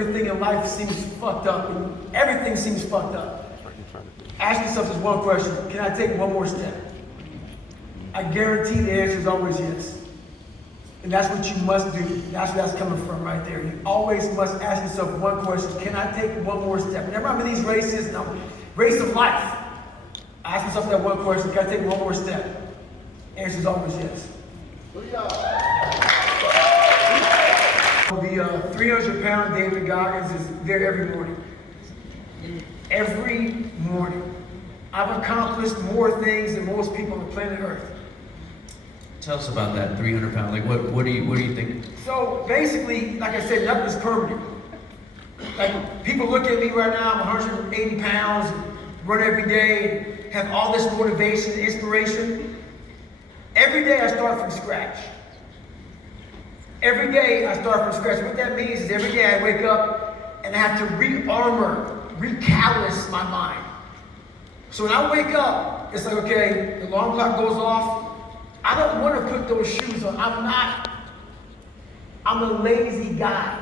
everything in life seems fucked up, and everything seems fucked up, ask yourself this one question: can I take one more step? I guarantee the answer is always yes. And that's what you must do. That's where that's coming from right there. You always must ask yourself one question: can I take one more step? Whenever I'm in these races, race of life, I ask myself that one question: can I take one more step? The answer is always yes. The 300-pound David Goggins is there every morning. Every morning. I've accomplished more things than most people on the planet Earth. Tell us about that 300-pound. Like, what do you think? So basically, like I said, nothing is permanent. Like, people look at me right now, I'm 180 pounds, run every day, have all this motivation and inspiration. Every day I start from scratch. Every day I start from scratch. What that means is every day I wake up and I have to re-armor, recallus my mind. So when I wake up, it's like, okay, the alarm clock goes off. I don't want to put those shoes on. I'm a lazy guy.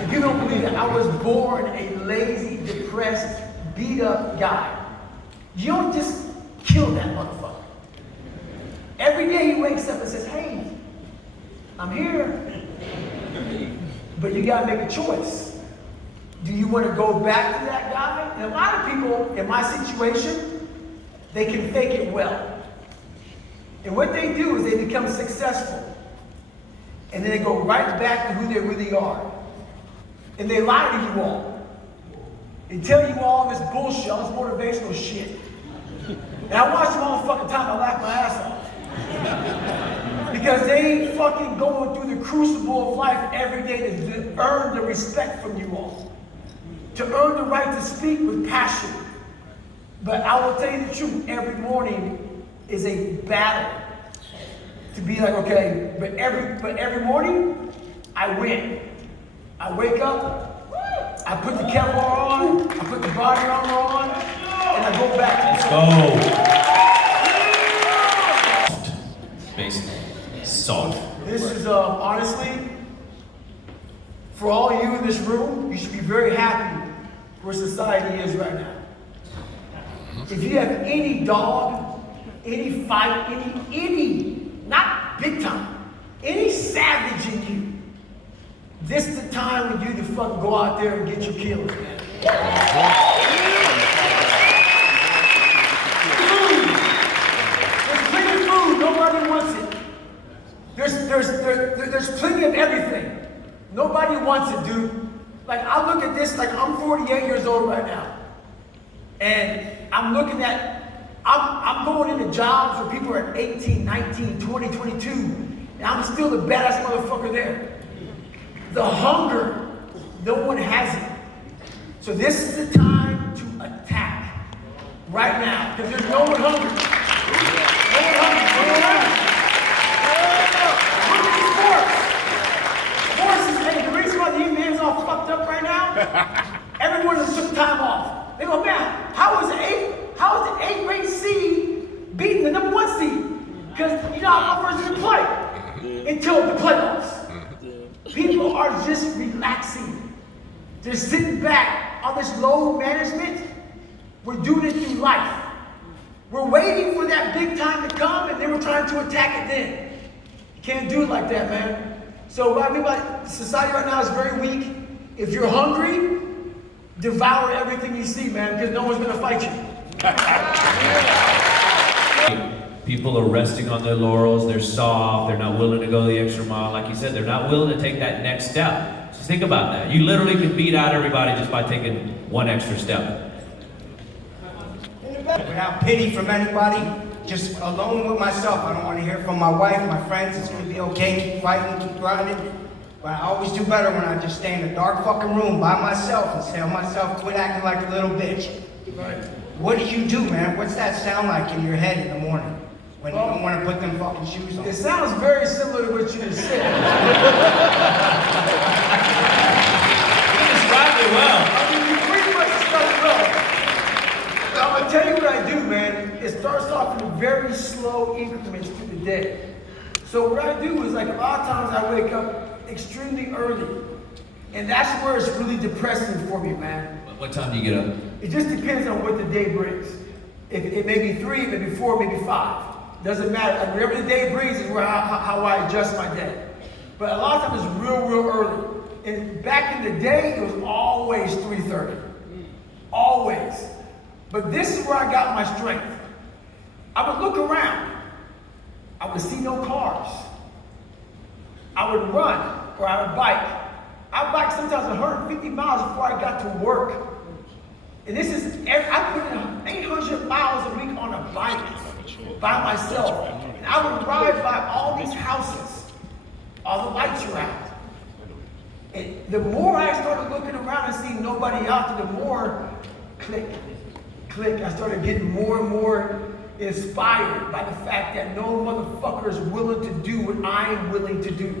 If you don't believe it, I was born a lazy, depressed, beat up guy. You don't just kill that motherfucker. Every day he wakes up and says, hey, I'm here. But you gotta make a choice. Do you want to go back to that guy? And a lot of people in my situation, they can fake it well. And what they do is they become successful. And then they go right back to who they really are. And they lie to you all. They tell you all this bullshit, all this motivational shit. And I watch them all the fucking time, I laugh my ass off. Because they ain't fucking going through the crucible of life every day to earn the respect from you all. To earn the right to speak with passion. But I will tell you the truth, every morning is a battle. To be like, okay, but every morning, I win. I wake up, I put the kettle on, I put the body armor on, and I go back to Let's go. Basically, soft. This is honestly, for all of you in this room, you should be very happy where society is right now. If you have any dog, any fight, any, not big time, any savage in you, this is the time when you to fucking go out there and get your kills, man. Food. There's plenty of food, nobody wants it. There's plenty of everything. Nobody wants it, dude. Like, I look at this, like, I'm 48 years old right now. And I'm looking at, I'm going into jobs where people are 18, 19, 20, 22, and I'm still the baddest motherfucker there. The hunger, no one has it. So this is the time to attack. Right now, because there's no one hungry. No one hungry, no one hungry. Look at these forces. Forces, hey, the reason why these men's all fucked up right now, everyone just took time off. They go, man, how is the 8th-ranked seed beating the number 1 seed? Because you know how my first didn't play until the playoffs. People are just relaxing. They're sitting back on this low management. We're doing it through life. We're waiting for that big time to come, and then we're trying to attack it then. You can't do it like that, man. So what I mean by society right now is very weak. If you're hungry, devour everything you see, man, because no one's gonna fight you. People are resting on their laurels, they're soft, they're not willing to go the extra mile. Like you said, they're not willing to take that next step. Just think about that. You literally can beat out everybody just by taking one extra step. Without pity from anybody, just alone with myself. I don't want to hear from my wife, my friends. It's going to be okay, keep fighting, keep grinding. But I always do better when I just stay in a dark fucking room by myself and tell myself, quit acting like a little bitch. Right. What do you do, man? What's that sound like in your head in the morning when you don't want to put them fucking shoes on? It sounds very similar to what you just said. You described it well. I mean, you pretty much described it well. I'm gonna tell you what I do, man. It starts off in very slow increments through the day. So what I do is, like, a lot of times I wake up extremely early. And that's where it's really depressing for me, man. What time do you get up? It just depends on what the day brings. If it may be 3, maybe 4, maybe 5. Doesn't matter. Like, whatever the day brings is where how I adjust my day. But a lot of times it's real, real early. And back in the day, it was always 3:30. Always. But this is where I got my strength. I would look around. I would see no cars. I would run or I would bike. I bike sometimes 150 miles before I got to work. And this is, I put in 800 miles a week on a bike by myself. And I would ride by all these houses. All the lights are out. And the more I started looking around and seeing nobody out there, the more click, click. I started getting more and more inspired by the fact that no motherfucker is willing to do what I am willing to do.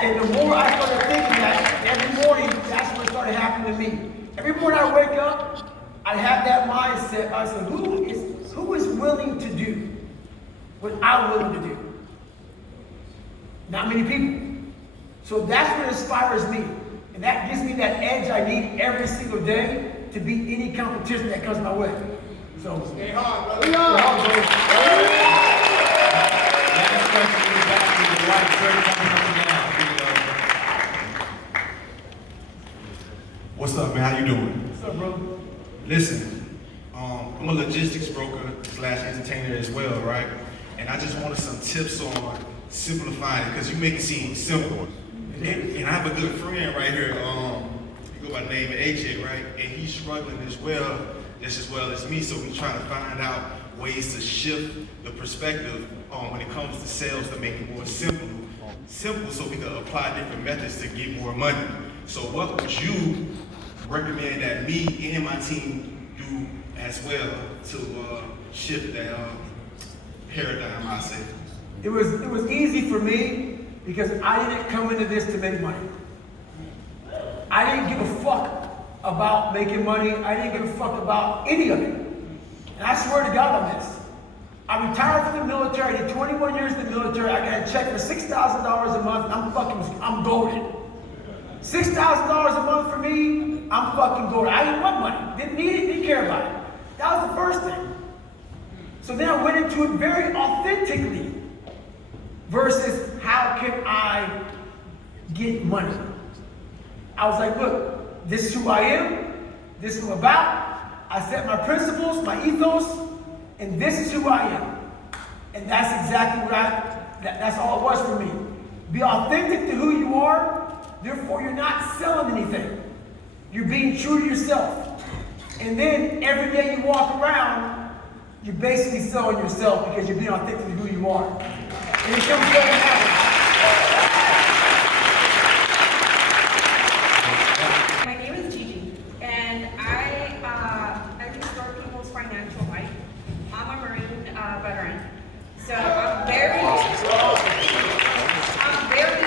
And the more I started thinking that, every morning, that's what started happening to me. Every morning I wake up, I have that mindset. I said, who is willing to do what I'm willing to do? Not many people. So that's what inspires me. And that gives me that edge I need every single day to beat any competition that comes my way. So stay hard, brother. Stay hard, brother. Last question is back to the white shirt coming up now. What's up, man? How you doing? What's up, brother? Listen, I'm a logistics broker / entertainer as well, right? And I just wanted some tips on simplifying it, because you make it seem simple. And I have a good friend right here, he go by the name of AJ, right? And he's struggling as well, just as well as me, so we're trying to find out ways to shift the perspective when it comes to sales to make it more simple so we can apply different methods to get more money. So what would you recommend that me and my team do as well to shift that paradigm, I say? It was easy for me because I didn't come into this to make money. I didn't give a fuck about making money. I didn't give a fuck about any of it. And I swear to God on this. I retired from the military. I did 21 years in the military. I got a check for $6,000 a month. I'm golden. $6,000 a month for me, I'm fucking golden. I didn't want money. Didn't need it, didn't care about it. That was the first thing. So then I went into it very authentically versus how can I get money. I was like, look, this is who I am. This is what I'm about. I set my principles, my ethos, and this is who I am. And that's exactly what that's all it was for me. Be authentic to who you are. Therefore, you're not selling anything. You're being true to yourself. And then every day you walk around, you're basically selling yourself because you're being authentic to who you are. And it comes down to habit. My name is Gigi, and I restore people's financial life. I'm a Marine veteran, so I'm very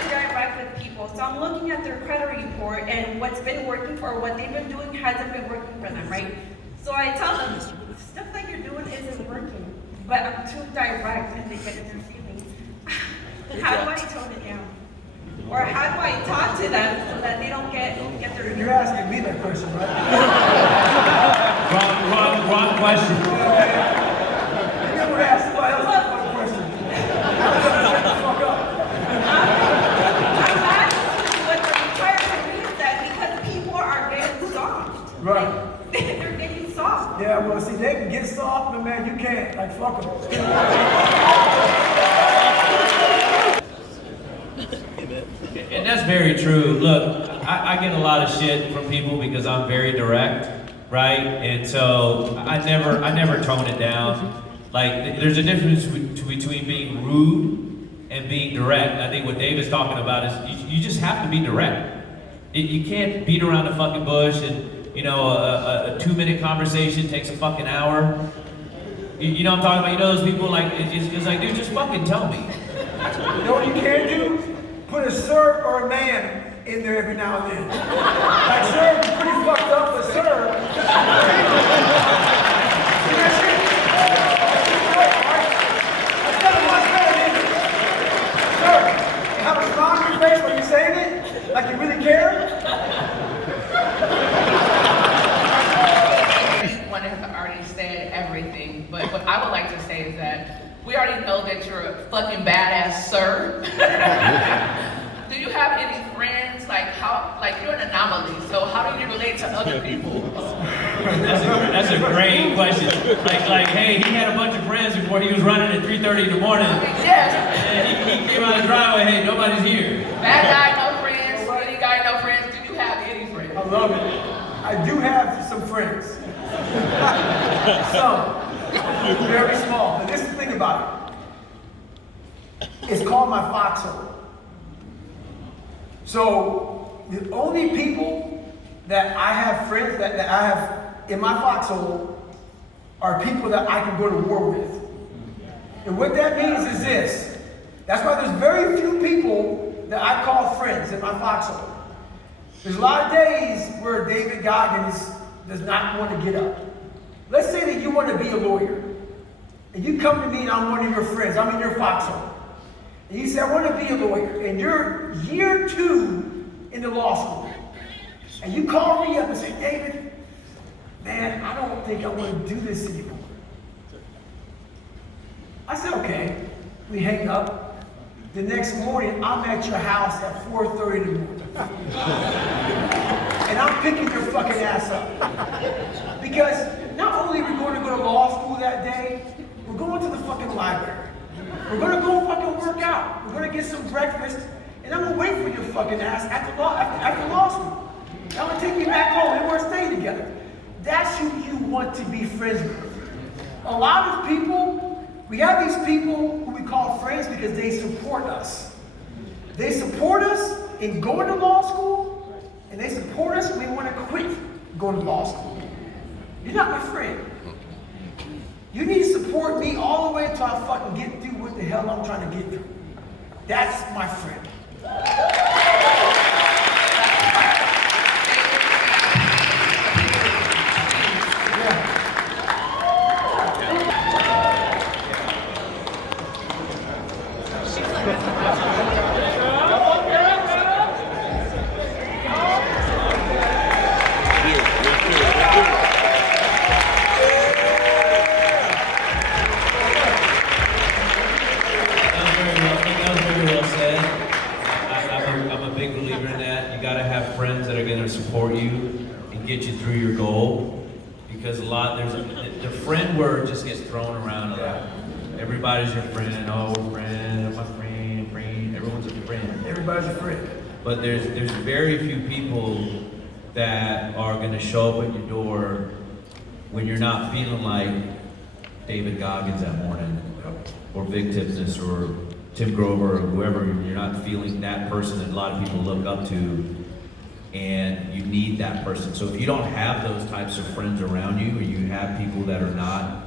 direct with people. So I'm looking at their credit report and what's been working for what they've been doing hasn't been working for them, right? So I tell them, stuff that you're doing isn't working, but I'm too direct and they get in their feelings. How do I tone it down? Or how do I talk to them so that they don't get their... You're asking me that question, right? Wrong question. You never asked somebody else that question. Shut the fuck up. I'm asking what the requirement is that because people are getting soft. Right. They're getting soft. Yeah, well, see, they can get soft, but man, you can't. Like, fuck them. And that's very true. Look, I get a lot of shit from people because I'm very direct, right? And so I never tone it down. Like, there's a difference between being rude and being direct. I think what Dave is talking about is you just have to be direct. You can't beat around the fucking bush and, you know, a 2-minute conversation takes a fucking hour. You know what I'm talking about? You know those people, like, it's like, dude, just fucking tell me. You know what you can do? Put a sir or a man in there every now and then. Like, sir, you're pretty fucked up, but sir. See that shit? That's kind of much better, isn't it? Sir, have a smile on your face when you're saying it, like you really care. know that you're a fucking badass, sir. Do you have any friends? Like you're an anomaly, so how do you relate to other people? That's a great question. Like, hey, he had a bunch of friends before he was running at 3:30 in the morning. I mean, yes. And he came out of the driveway, hey, nobody's here. Bad guy, no friends. Skinny guy, no friends. Do you have any friends? I love it. I do have some friends. Some. Very small. But this is the thing about it. It's called my foxhole. So the only people that I have friends that I have in my foxhole are people that I can go to war with. And what that means is this. That's why there's very few people that I call friends in my foxhole. There's a lot of days where David Goggins does not want to get up. Let's say that you want to be a lawyer. And you come to me and I'm one of your friends. I'm in your foxhole. And you say, I want to be a lawyer. And you're year 2 in the law school. And you call me up and say, David, man, I don't think I want to do this anymore. I said, okay. We hang up. The next morning, I'm at your house at 4:30 in the morning. And I'm picking your fucking ass up. Because not only are we going to go to law school that day, we're going to the fucking library. We're going to go fucking work out. We're going to get some breakfast. And I'm going to wait for your fucking ass after law school. I'm going to take you back home and we're staying together. That's who you want to be friends with. A lot of people, we have these people who we call friends because they support us. They support us in going to law school, and they support us when we want to quit going to law school. You're not my friend. You need to support me all the way until I fucking get through what the hell I'm trying to get through. That's my friend. Support you and get you through your goal, because the friend word just gets thrown around a lot. Everybody's your friend. Oh, friend, I'm a friend. Everyone's a friend. Everybody's a friend. But there's very few people that are going to show up at your door when you're not feeling like David Goggins that morning, or Vick Tipnes, or Tim Grover, or whoever. You're not feeling that person that a lot of people look up to. And you need that person. So if you don't have those types of friends around you, or you have people that are not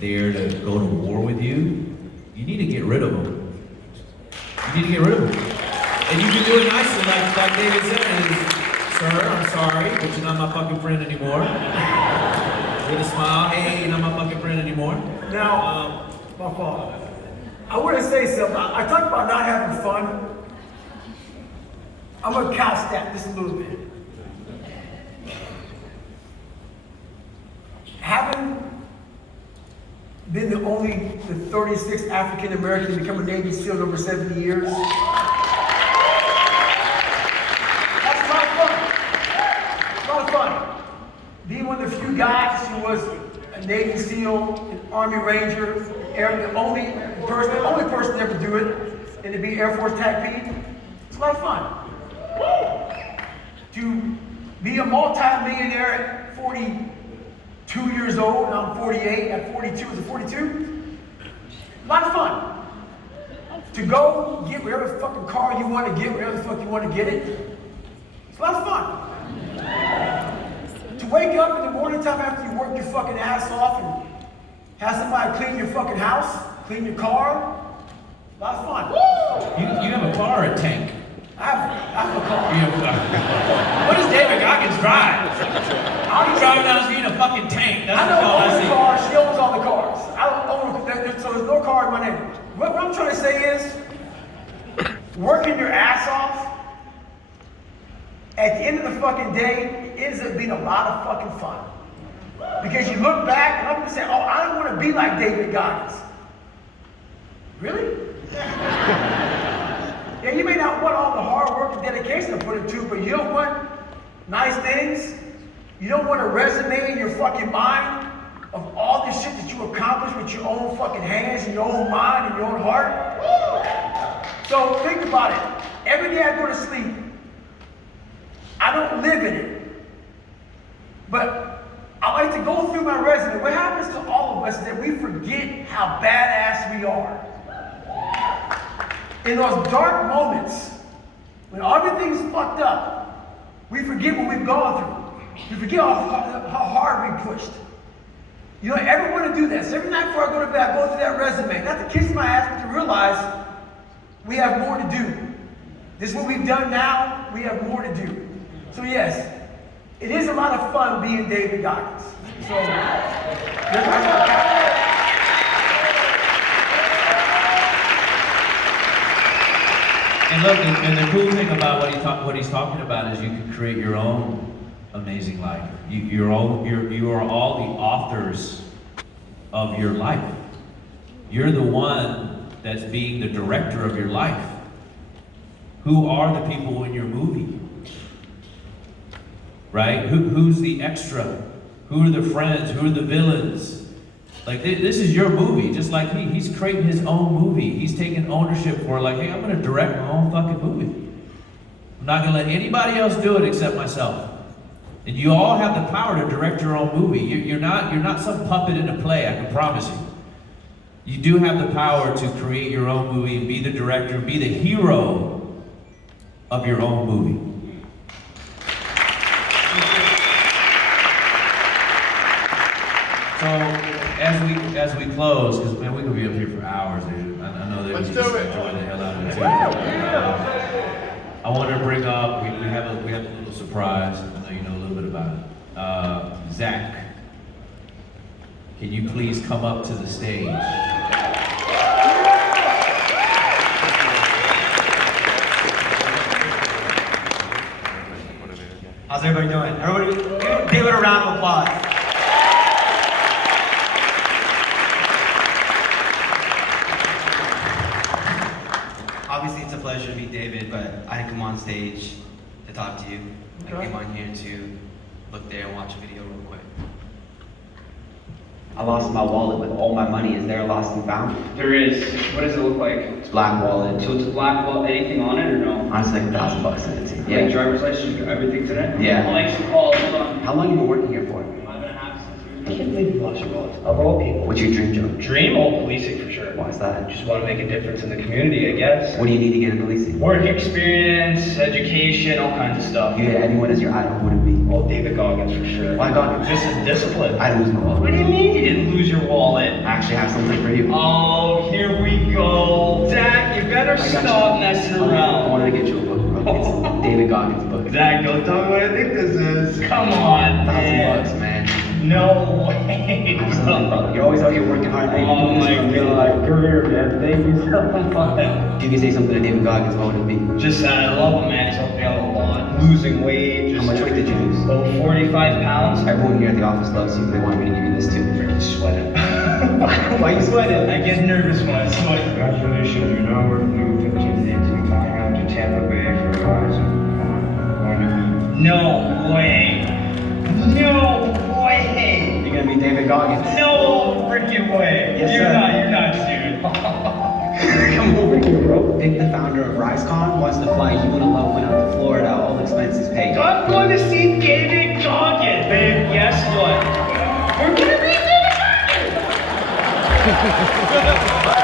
there to go to war with you, you need to get rid of them. You need to get rid of them. And you can do it nicely, like David said, sir, I'm sorry, but you're not my fucking friend anymore. With a smile, hey, you're not my fucking friend anymore. Now, my fault. I want to say something. I talked about not having fun. I'm going to couch that just a little bit. Having been the 36th African American to become a Navy SEAL in over 70 years, that's a lot of fun. A lot of fun. Being one of the few guys who was a Navy SEAL, an Army Ranger, the only person to ever do it, and to be Air Force TAC-P, it's a lot of fun. To be a multi-millionaire at 42 years old, and I'm 48, at 42, is it 42? A lot of fun. To go get whatever fucking car you want to get, whatever the fuck you want to get it, it's a lot of fun. To wake up in the morning time after you work your fucking ass off and have somebody clean your fucking house, clean your car, a lot of fun. You have a car or a tank? I have a car. What does David Goggins drive? I'm driving down the street in a fucking tank. That's I don't all own I the see. car. She owns all the cars. I don't own, so there's no car in my name. What I'm trying to say is, working your ass off, at the end of the fucking day, it ends up being a lot of fucking fun. Because you look back and I'm going to say, oh, I don't want to be like David Goggins. Really? Yeah, you may not want all the hard work and dedication to put into, but you don't want nice things. You don't want a resume in your fucking mind of all the shit that you accomplished with your own fucking hands and your own mind and your own heart. So think about it. Every day I go to sleep, I don't live in it. But I like to go through my resume. What happens to all of us is that we forget how badass we are. In those dark moments, when everything's fucked up, we forget what we've gone through. We forget how hard we pushed. You know, I ever want to do that. So every night before I go to bed, I go through that resume. Not to kiss my ass, but to realize we have more to do. This is what we've done now. We have more to do. So yes, it is a lot of fun being David Goggins. So, And look, and the cool thing about what he's talking about is you can create your own amazing life. You are all the authors of your life. You're the one that's being the director of your life. Who are the people in your movie? Right? Who's the extra? Who are the friends? Who are the villains? Like, this is your movie, just like he's creating his own movie. He's taking ownership for, like, hey, I'm gonna direct my own fucking movie. I'm not gonna let anybody else do it except myself. And you all have the power to direct your own movie. You're not some puppet in a play, I can promise you. You do have the power to create your own movie and be the director, be the hero of your own movie. So as we close, because man, we could be up here for hours, dude. I know that you just enjoy the hell out of it too. I want to bring up we have a little surprise. I know you know a little bit about it. Zach, can you please come up to the stage? How's everybody doing? Everybody, give it a round of applause. Obviously, it's a pleasure to meet David, but I didn't come on stage to talk to you. I came on here to look there and watch a video real quick. I lost my wallet with all my money. Is there a lost and found? There is. What does it look like? It's a black wallet. So it's a black wallet. Anything on it or no? Honestly, like $1,000 in it. Yeah. Yeah. Like driver's license, everything today? Yeah. Oh, thanks for calling. Hold on. How long have you been working here for? 5.5 since you. I can't believe you lost your wallet. Of all people. What's your dream job? Dream? Oh, policing for sure. Why is that? Just want to make a difference in the community, I guess. What do you need to get into policing? Work experience, education, all kinds of stuff. If you had anyone as your idol, who would it be? Oh, David Goggins for sure. Why Goggins? Just his discipline. I didn't lose my wallet. What do you mean you didn't lose your wallet? I actually have something for you. Oh, here we go. Zach, you better I got stop you. messing I around. wanted to get you a book, bro. It's David Goggins' book. Zach, don't tell me what I think this is. Come on, man. $1,000, man. No way. Absolutely, bro. You're always out here working hard. Hey, Oh you're doing this my for a living. god, career, man. Thank you so much. If you could say something to David Goggins, what would it be? Just I love him, man. He's helped me out a lot. Losing weight. How much weight did you lose? Oh, 45 pounds. Everyone here at the office loves you. They want me to give you this too. Freaking sweating. Why are you sweating? I get nervous when I sweat. Congratulations, you're now working through 15 days and flying out to Tampa Bay for RISECON. No way. No way. You're gonna be David Goggins. No freaking way. Yes, You're sir. not, dude. Come over here, bro. Vick, the founder of RISECON, wants to fly you and Alone out to Florida, all expenses paid. I'm going to see David Goggins, babe. Guess what? We're gonna be David Goggins.